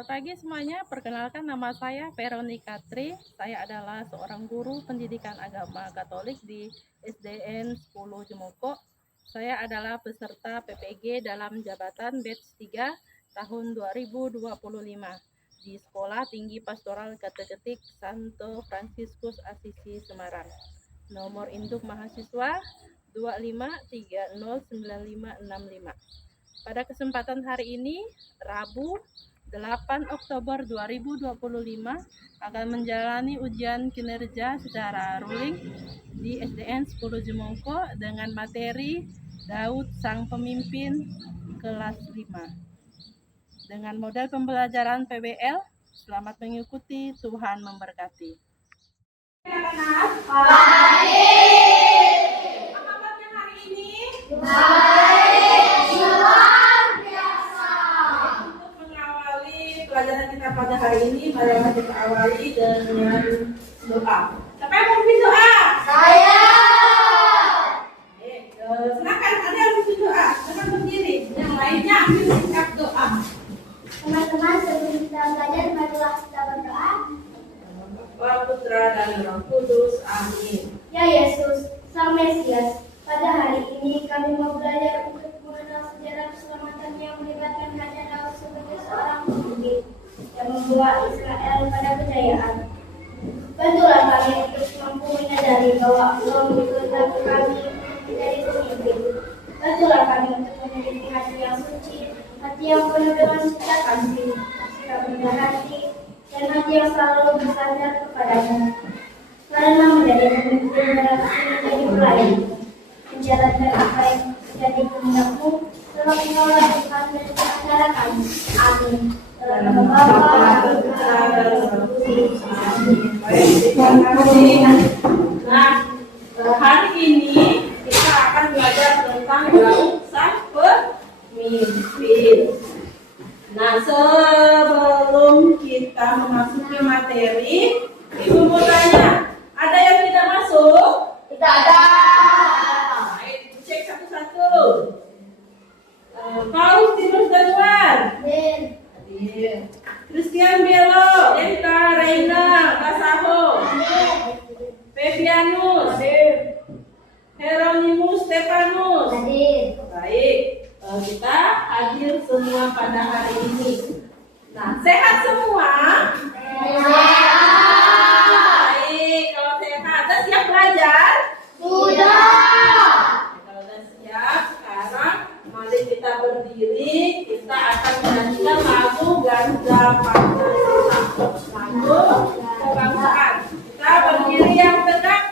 Selamat pagi semuanya, perkenalkan nama saya Veronica Tri. Saya adalah seorang guru pendidikan agama Katolik di SDN 10 Jemoko. Saya adalah peserta PPG dalam jabatan batch 3 tahun 2025 di Sekolah Tinggi Pastoral Kateketik Santo Fransiskus Asisi Semarang. Nomor induk mahasiswa 25309565. Pada kesempatan hari ini, Rabu 8 Oktober 2025 akan menjalani ujian kinerja secara ruling di SDN 10 Jemongko dengan materi Daud Sang Pemimpin kelas 5. Dengan model pembelajaran PBL, selamat mengikuti, Tuhan memberkati. Baik. Apa kabarnya hari ini? Baik, luar biasa. Untuk mengawali pelajaran kita pada hari ini, mari kita awali dengan doa. Siapa yang memimpin doa? Saya. Silakan, ada yang memimpin doa. Jangan berdiri. Yang lainnya ambil sikap doa. Teman-teman, sebelum kita belajar, marilah kita berdoa. Bapa, Putra, dan Roh Kudus. Amin. Ya Yesus, Sang Mesias, pada hari ini kami mau belajar untuk mengenal sejarah keselamatan yang melibatkan Raja Daud sebagai seorang pemimpin yang membawa Israel pada kejayaan. Bantulah kami untuk mampu menyadari bahwa Engkau menentukan kami menjadi pemimpin. Bantulah kami untuk memiliki hati yang suci, hati yang penuh dengan cinta kasih, sikap rendah hati, dan hati yang selalu bersandar kepadanya. Karena menjadi pemimpin berarti menjadi pelayan, menjalankan apa yang menjadi kehendak-Mu, telah Engkau lakukan dan antara kami. Amin. Dalam nama Bapa, Putra, dan Roh Kudus. Amin. Baik, terima kasih. Nah, hari ini kita akan belajar tentang Daud Sang Pemimpin. Nah, sebelum kita memasuki materi, Ibu mau tanya, ada yang tidak masuk? tidak ada. Baik, cek satu-satu. Paulus Tinus Danuar, Amin. Christian Belo, Enta Reina, Basaho, Pevianus, Hieronymus Stefanus. Hadir. Baik, kita hadir semua pada hari ini. Nah, sehat semua? Baik, kalau sehat, sudah siap belajar? Sudah. Kalau sudah siap, sekarang mari kita berdiri. Kita akan menyanyikan lagu Garuda Pancasila. Lagu kebangsaan. Kita berdiri yang tegak.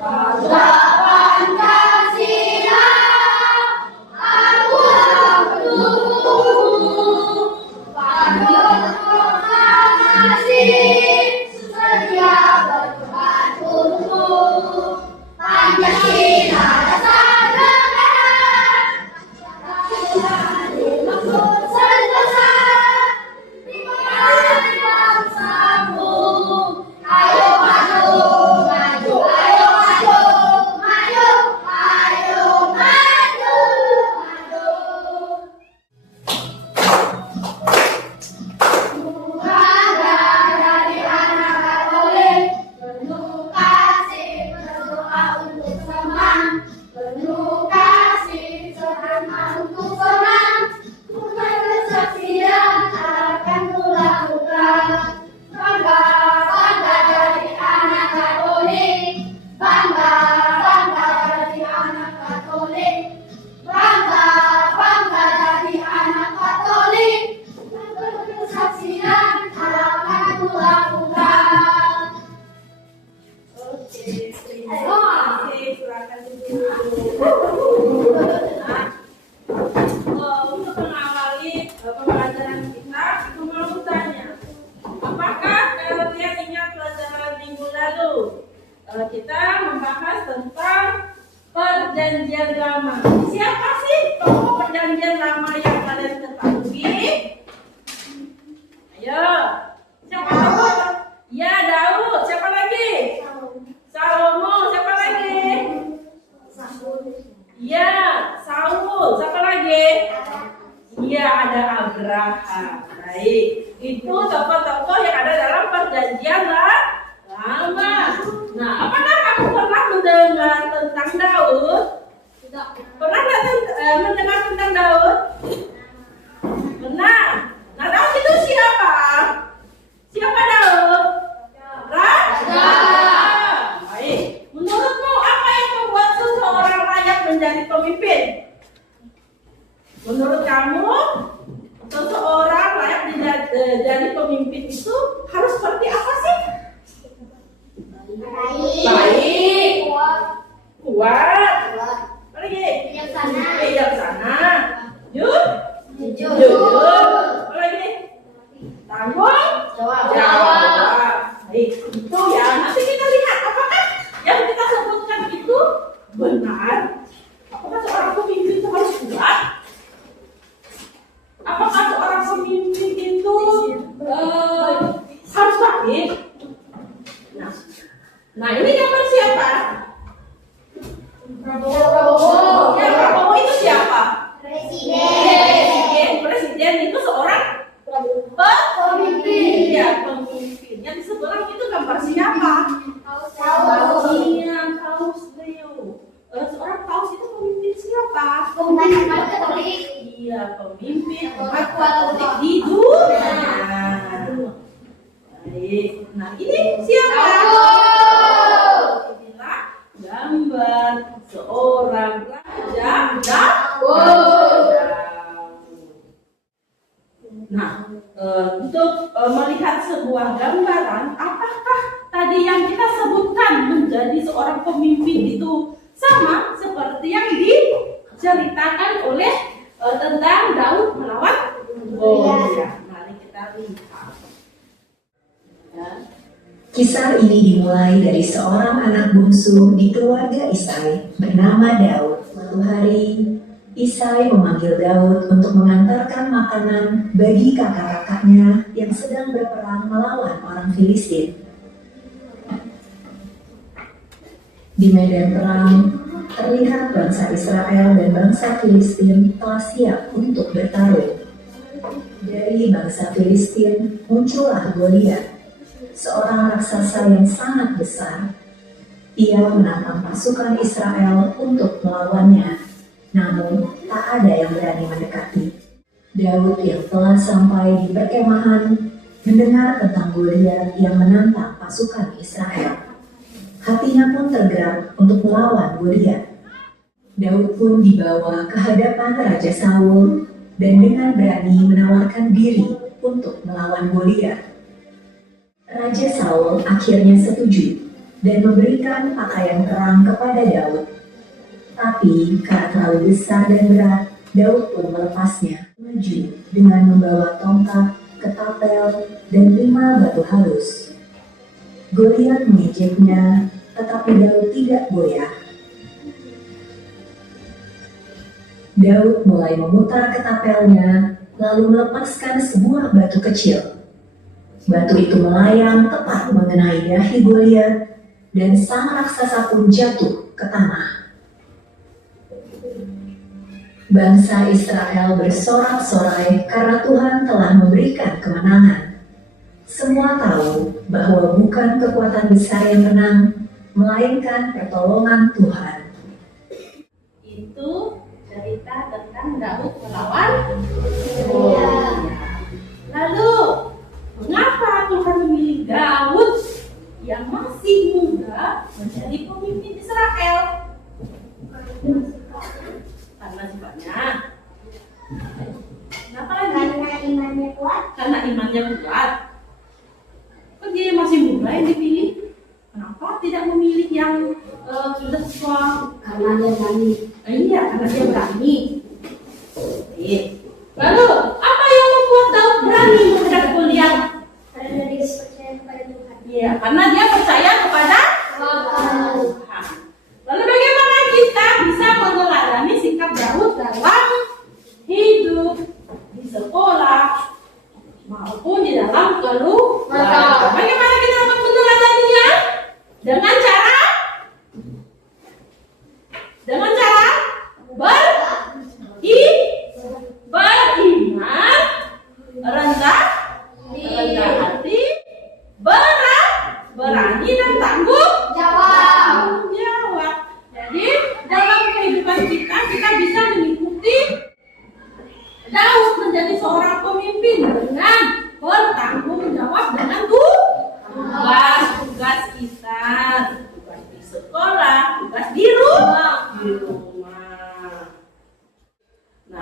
Garuda Pancasila, aku untukmu, paduka proklamasi, setia berpadu lagi? Iya, ada Abraham. Baik, itu tokoh-tokoh yang ada dalam perjanjian lama. Nah, apakah kamu pernah mendengar tentang Daud? Pernah nggak mendengar tentang Daud? Pernah. Nah, Daud itu siapa? Siapa Daud? Raja. Baik. Menurutmu apa yang membuat seseorang layak menjadi pemimpin? Menurut kamu, seseorang layak jadi pemimpin itu harus seperti apa sih? Baik. Kuat. Apa lagi? Bijaksana. Jujur. Apa lagi? Tanggung jawab. Baik, itu ya. Nanti kita lihat apakah yang kita sebutkan itu benar. Apakah seorang pemimpin itu harus kuat? Apakah seorang pemimpin itu harus baik? Nah, ini gambar siapa? Ya, Prabowo itu siapa? Presiden itu seorang pemimpin. Ya, pemimpin. Yang di sebelah itu gambar siapa? Iya, Paus Leo. Seorang Paus itu pemimpin siapa? Iya, pemimpin umat Katolik di dunia. Baik. Nah, ini siapa? Inilah gambar seorang raja Daud. Nah, untuk melihat sebuah gambaran, apakah tadi yang kita sebutkan menjadi seorang pemimpin itu sama seperti yang diceritakan oleh tentang Daud melawan Goliat? Mari kita lihat. Ya. Kisah ini dimulai dari seorang anak bungsu di keluarga Isai bernama Daud. Suatu hari, Isai memanggil Daud untuk mengantarkan makanan bagi kakak-kakaknya yang sedang berperang melawan orang Filistin. Di medan perang, terlihat bangsa Israel dan bangsa Filistin telah siap untuk bertarung. Dari bangsa Filistin muncullah Goliat, seorang raksasa yang sangat besar. Ia menantang pasukan Israel untuk melawannya, namun tak ada yang berani mendekati. Daud yang telah sampai di perkemahan mendengar tentang Goliat yang menantang pasukan Israel. Hatinya pun tergerak untuk melawan Goliat. Daud pun dibawa ke hadapan Raja Saul dan dengan berani menawarkan diri untuk melawan Goliat. Raja Saul akhirnya setuju dan memberikan pakaian perang kepada Daud. Tapi karena terlalu besar dan berat, Daud pun melepasnya. Maju dengan membawa tongkat, ketapel, dan 5 batu halus. Goliat mengejeknya, tetapi Daud tidak goyah. Daud mulai memutar ketapelnya, lalu melepaskan sebuah batu kecil. Batu itu melayang tepat mengenai dahi Goliat, dan sang raksasa pun jatuh ke tanah. Bangsa Israel bersorak-sorai karena Tuhan telah memberikan kemenangan. Semua tahu bahwa bukan kekuatan besar yang menang, melainkan pertolongan Tuhan. Itu cerita tentang Daud melawan Goliat. Lalu, mengapa Tuhan memilih Daud yang masih muda menjadi pemimpin Israel? Karena sifatnya. Kenapa lagi? Karena imannya kuat. Karena imannya kuat. Kan dia masih muda yang dipilih. Kenapa tidak memilih yang sudah tua? Karena dia berani. Iya, karena dia berani. Lalu, apa yang membuat Daud berani menghadap Goliat? Karena dia percaya kepada Tuhan. Iya, karena dia percaya kepada Tuhan. Tuhan. Lalu bagaimana kita bisa meneladani sikap Daud dalam hidup, di sekolah, maupun di dalam keluarga? Bagaimana kita dapat meneladaninya? Dengan cara beribadah.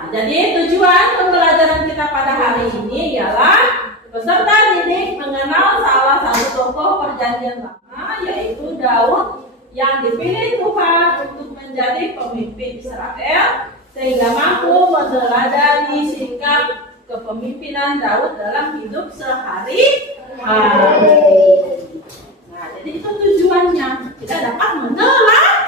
jadi tujuan pembelajaran kita pada hari ini ialah peserta didik mengenal salah satu tokoh perjanjian lama, yaitu Daud, yang dipilih Tuhan untuk menjadi pemimpin Israel, sehingga mampu meneladani sikap kepemimpinan Daud dalam hidup sehari-hari. Nah, jadi itu tujuannya, kita dapat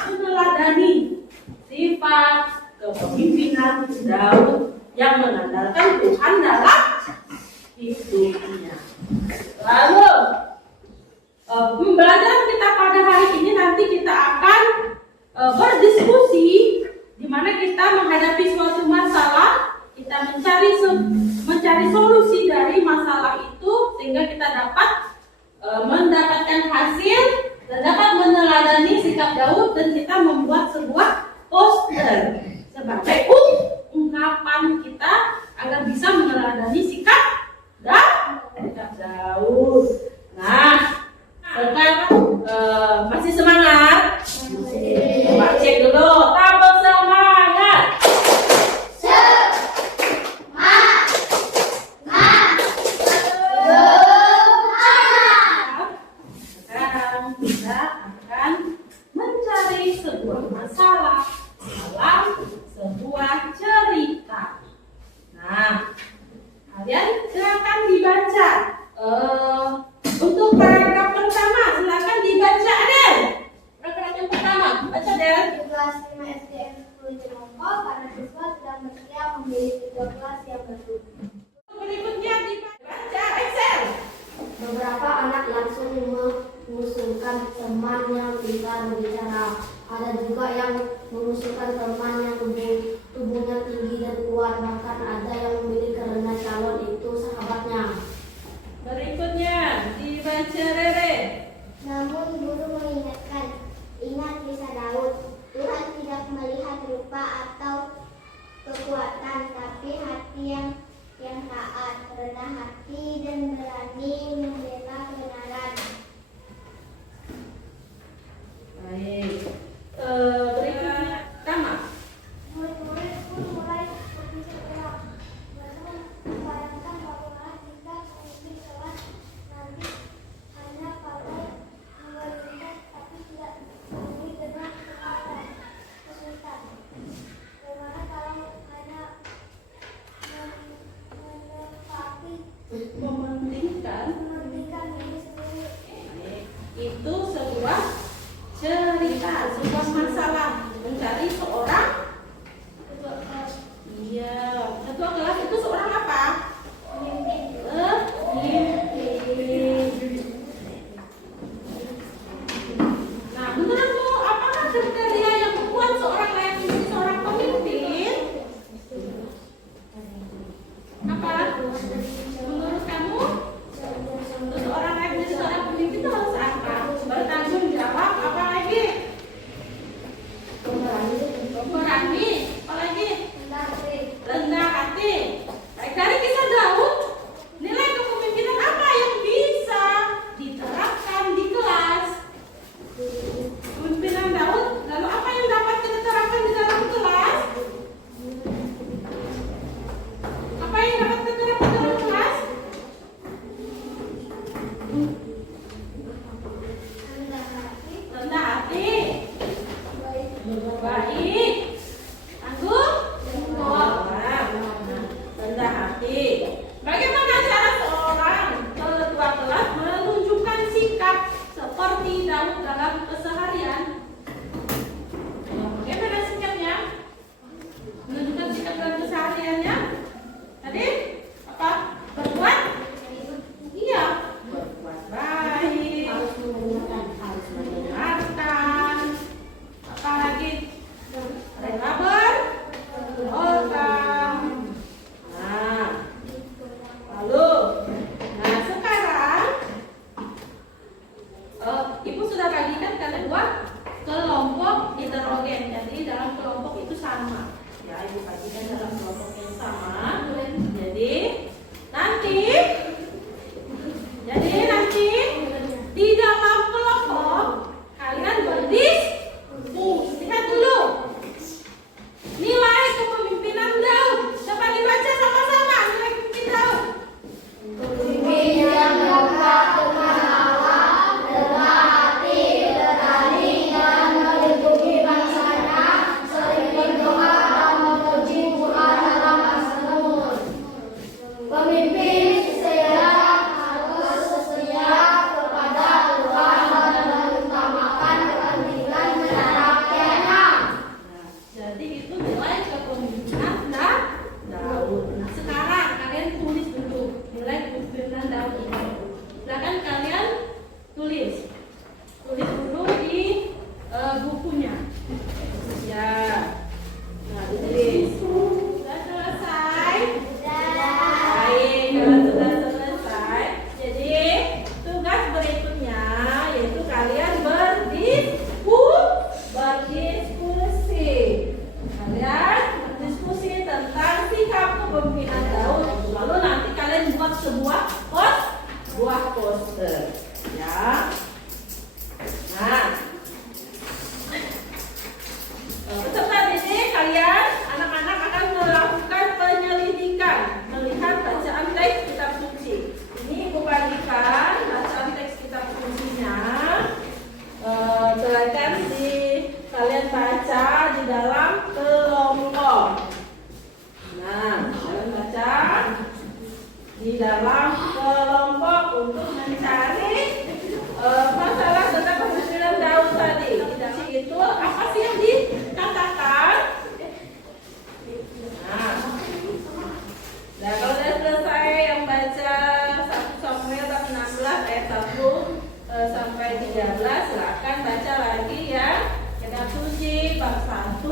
meneladani sifat kepemimpinan Daud yang mengandalkan Tuhan dalam hidupnya. Lalu pembelajaran kita pada hari ini nanti kita akan berdiskusi di mana kita menghadapi suatu masalah, kita mencari solusi dari masalah itu sehingga kita dapat mendapatkan hasil dan dapat meneladani sikap Daud, dan kita membuat sebuah poster sebagai ungkapan kita agar bisa meneladani sikap Daud. Nah, sekarang masih semangat? Coba cek dulu, tabel semangat. Sekarang kita akan mencari sebuah masalah dalam sebuah cerita. Nah, kalian silakan dibaca. Untuk paragraf pertama, silakan dibaca, Adel. Paragraf yang pertama, baca, Adel. Di kelas 5 SDN 10 Cemongko, para siswa sedang bersiap memilih tujuan kelas yang baru. Berikutnya dibaca, Excel. Beberapa anak langsung mengusulkan teman yang pintar berbicara. Ada juga yang mengusulkan teman yang tubuhnya tinggi dan kuat. Bahkan ada yang memilih karena calon itu sahabatnya. Berikutnya dibaca, Rere. Namun guru mengingatkan, ingat kisah Daud. Tuhan tidak melihat rupa atau kekuatan, tapi hati yang taat, rendah hati, dan berani membela kebenaran. Baik. Berikutnya, Tama. Murid-murid pun mulai berpikir ulang. Mereka membayangkan bagaimana jika pemimpin kelas nanti hanya pandai memerintah tapi tidak memilih dengan kesulitan. Bagaimana kalau hanya menempati Mementingkan 13, silakan baca lagi ya. Kitab suci bab 1,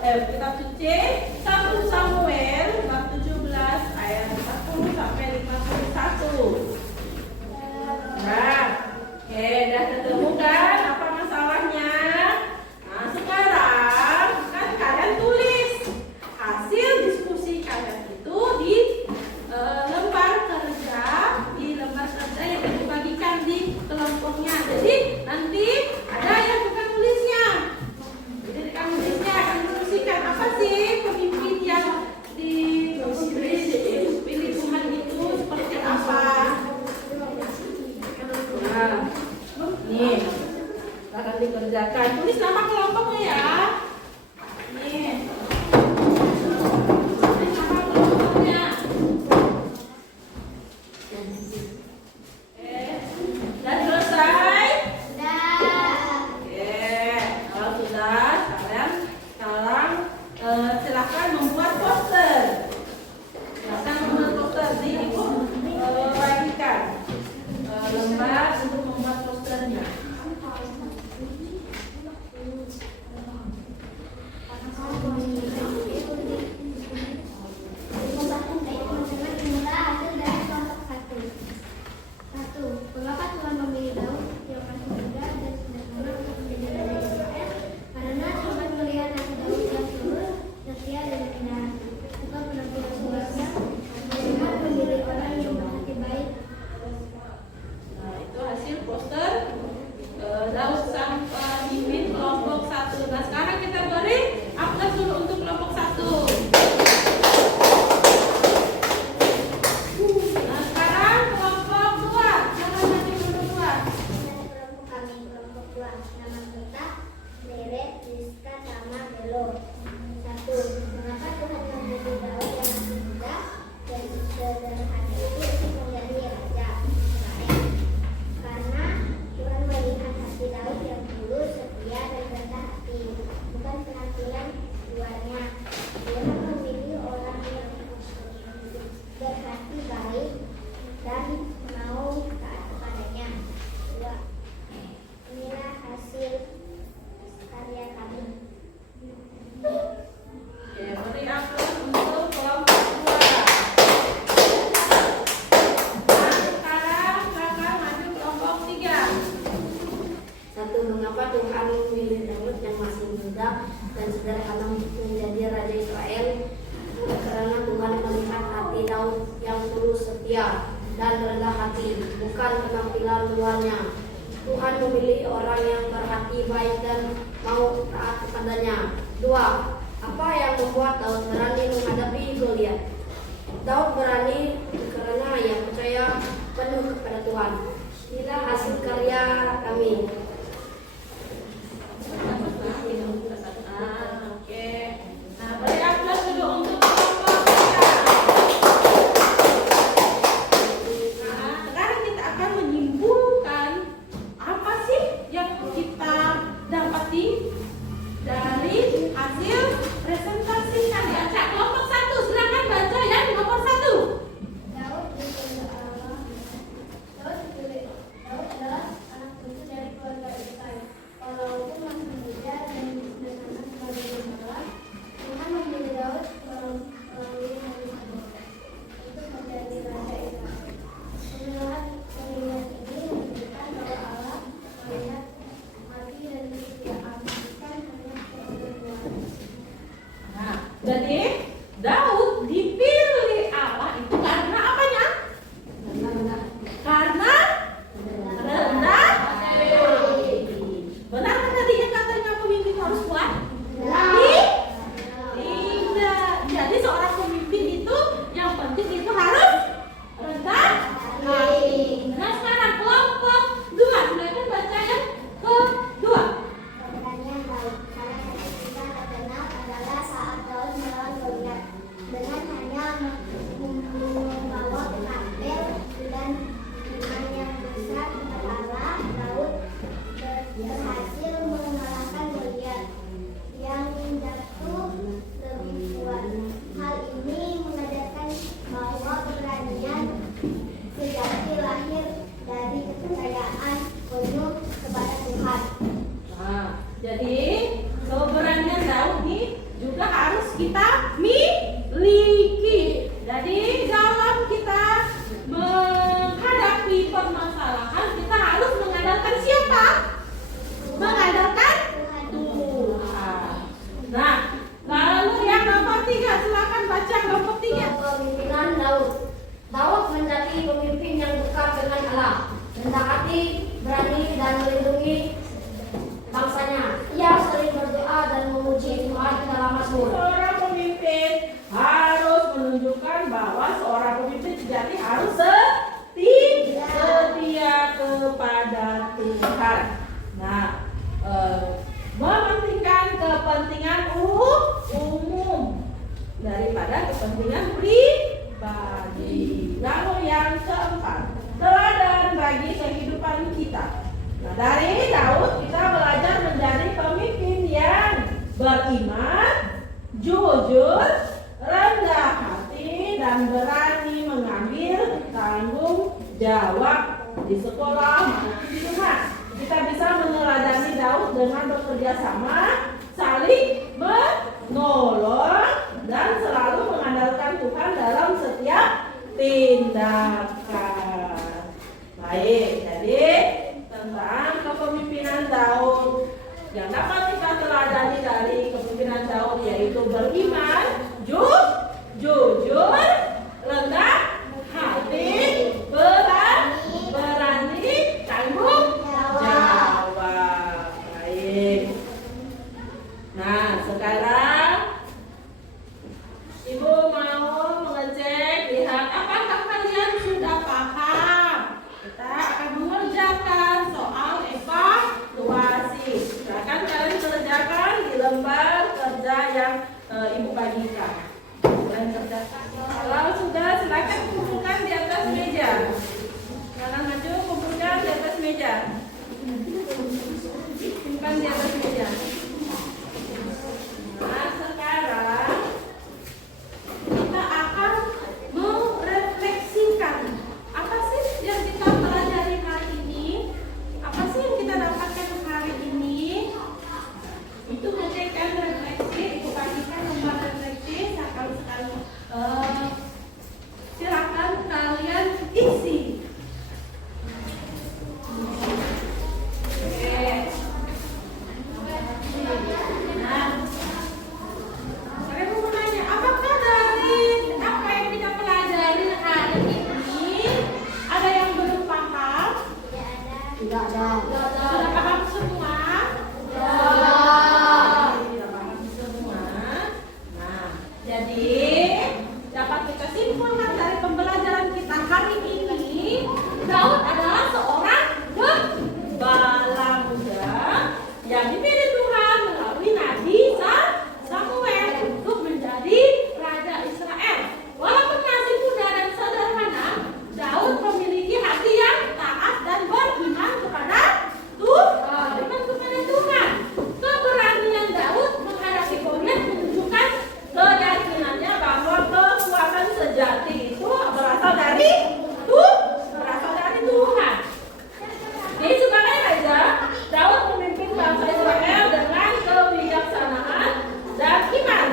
kitab suci 1 Samuel bab 17 ayat 40 sampai 51. Nah, oke, udah ketemu kan apa masalahnya? Nah, sekarang kan kalian tulis hasil diskusi kalian itu di lembar kerja, yang dibagikan di kelompoknya. Jadi nanti ada yang bukan tulisnya. Jadi rekan tulisnya akan diskusikan apa sih pemimpin yang dipilih Tuhan itu seperti apa. Nah, nih akan dikerjakan. Tulis nama kelompoknya ya. Nih. Tulis nama kelompoknya. Sudah selesai? Oke, kalau sudah, kalian sekarang silakan membuat poster. Silakan membuat poster di ibu bagikan lembar untuk membuat posternya. Mengapa Tuhan memilih Daud yang masih muda dan sederhana untuk menjadi raja Israel? Karena Tuhan melihat hati Daud yang tulus, setia dan rendah hati. Bukan penampilan sulitnya, Tuhan memilih orang yang berhati baik. Nah, itu hasil poster Daud sang pemimpin kelompok 1. Nah, sekarang kita beri aplaus dulu untuk kelompok 1. Nah, sekarang kelompok 2. Jangan nanti kelompok 2. Kelompok kami, kelompok 2. Nama kita Deret, Rizka, sama Belo. 1. Mengapa Tuhan memilih Daud yang masih muda dan sederhana itu untuk menjadi raja Israel? Karena Tuhan melihat hati Daud yang tulus, setia dan rendah hati, bukan penampilan luarnya. Tuhan memilih orang yang berhati baik dan mau taat kepadanya. 2. Inilah hasil karya kami. Oke, beri aplaus untuk kelompok 2. Nah, sekarang kakak maju kelompok 3. 1. Mengapa Tuhan memilih Daud yang masih muda dan sederhana untuk menjadi raja Israel? Karena Tuhan melihat hati Daud yang tulus, setia dan rendah hati, bukan penampilan luarnya. Tuhan memilih orang yang berhati baik dan mau taat kepadanya. 2. Apa yang membuat Daud berani menghadapi Goliat? Daud berani karena ia percaya penuh kepada Tuhan. Inilah hasil karya kami. Oke. Nah, beri aplaus dulu untuk kelompok 3. Nah, sekarang kita akan menyimpulkan apa sih yang kita dapati dari hasil presentasi kalian. Kelompok 1, silakan baca yang nomor 1. Daud dipilih Allah. Daud adalah anak kecil dari keluarga Israel. Walaupun masih muda dan sederhana sebagai gembala, Tuhan memilih Daud melalui Nabi Samuel untuk menjadi raja Israel. Pemilihan ini menunjukkan bahwa Allah melihat hati dan kesetiaan, bukan hanya keunggulan. Nah, jadi Daud dipilih Allah itu karena apanya? Karena rendah hati. Benar kan tadi yang katanya pemimpin harus kuat? Tidak. Jadi seorang pemimpin itu yang penting itu harus rendah hati. Nah, sekarang kelompok 2, silakan baca yang kedua. Pertanyaan Daud, salah satu kisah terkenal adalah saat Daud melawan Goliat dengan hanya membawa tabel dan iman yang besar kepada Allah. Daud berhasil mengalahkan Goliat yang jatuh lebih kuat. Hal ini harus setia kepada Tuhan. Nah, mementingkan kepentingan umum daripada kepentingan pribadi. Lalu yang keempat, teladan bagi kehidupan kita. Nah, dari Daud kita belajar menjadi pemimpin yang beriman, jujur, rendah hati, dan berani mengambil tanggung jawab di sekolah maupun di rumah. Kita bisa meneladani Daud dengan bekerja sama, saling menolong, dan selalu mengandalkan Tuhan dalam setiap tindakan. Baik, jadi tentang kepemimpinan Daud yang dapat kita teladani dari kepemimpinan Daud yaitu beriman, jujur, rendah hati, berani, tanggung jawab. Baik. Nah, sekarang Ibu mau mengecek, lihat apakah kalian sudah paham. Kita akan mengerjakan soal evaluasi. Silakan kalian kerjakan di lembar kerja yang Ibu bagikan. Kalian kerjakan. Kalau sudah, silakan kumpulkan di atas meja. Silakan maju, kumpulkan di atas meja. Simpan di atas meja. Nah, sekarang kita akan merefleksikan apa sih yang kita pelajari hari ini, apa sih yang kita dapatkan hari ini. Itu menjadikan refleksi, Ibu bagikan lembar refleksi. Silakan kalian isi. Oke. Nah, saya mau nanya, apakah dari apa yang kita pelajari hari ini ada yang belum paham? Tidak ada. Sudah paham semua? Sudah paham semua. Nah, jadi dapat kita simpulkan dari pembelajaran kita hari ini, Daud adalah seorang gembala muda yang dipilih Tuhan melalui Nabi Samuel untuk menjadi Raja Israel. Walaupun masih muda dan sederhana, Daud memiliki hati yang taat dan beriman kepada Tuhan. Keberanian Daud menghadapi Goliat menunjukkan keyakinannya bahwa kekuatan sejati itu berasal dari Tuhan. Jadi sebagai raja, Daud memimpin bangsa Israel dengan kebijaksanaan dan iman.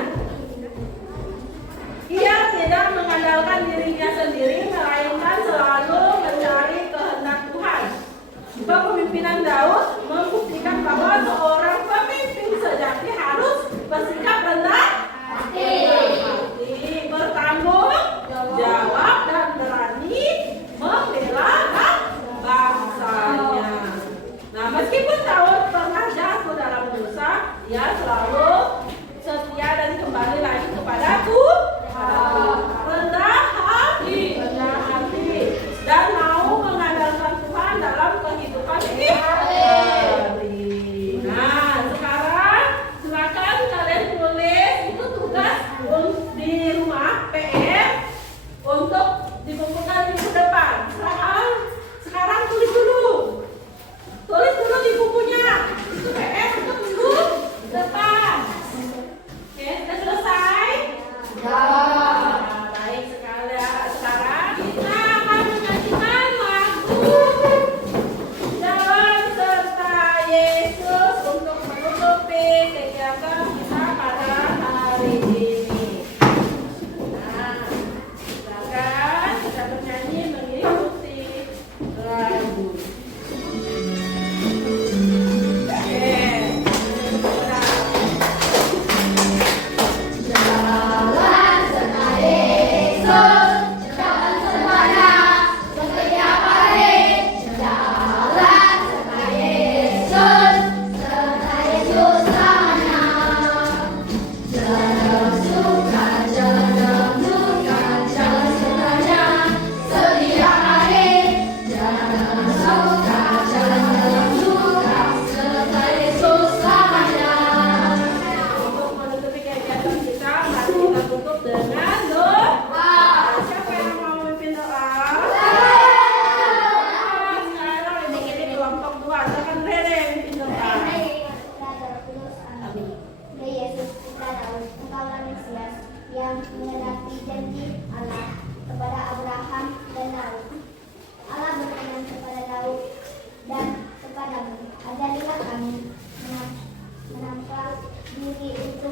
Ia tidak mengandalkan dirinya sendiri, melainkan selalu mencari kehendak Tuhan. Kepemimpinan Daud membuktikan bahwa seorang pemimpin sejati harus bersikap rendah hati, bertanggung jawab, dan berani membela bangsanya. Nah, meskipun Daud pernah jatuh dalam dosa, ia selalu setia dan kembali lagi kepada Tuhan. Rendah hati, dan mau mengandalkan Tuhan dalam kehidupan sehari-hari. Nah, sekarang silakan kalian tulis, itu tugas menghadapi janji Allah kepada Abraham dan Daud. Allah berfirman kepada Daud dan kepadamu, ajarilah kami menampar diri untuk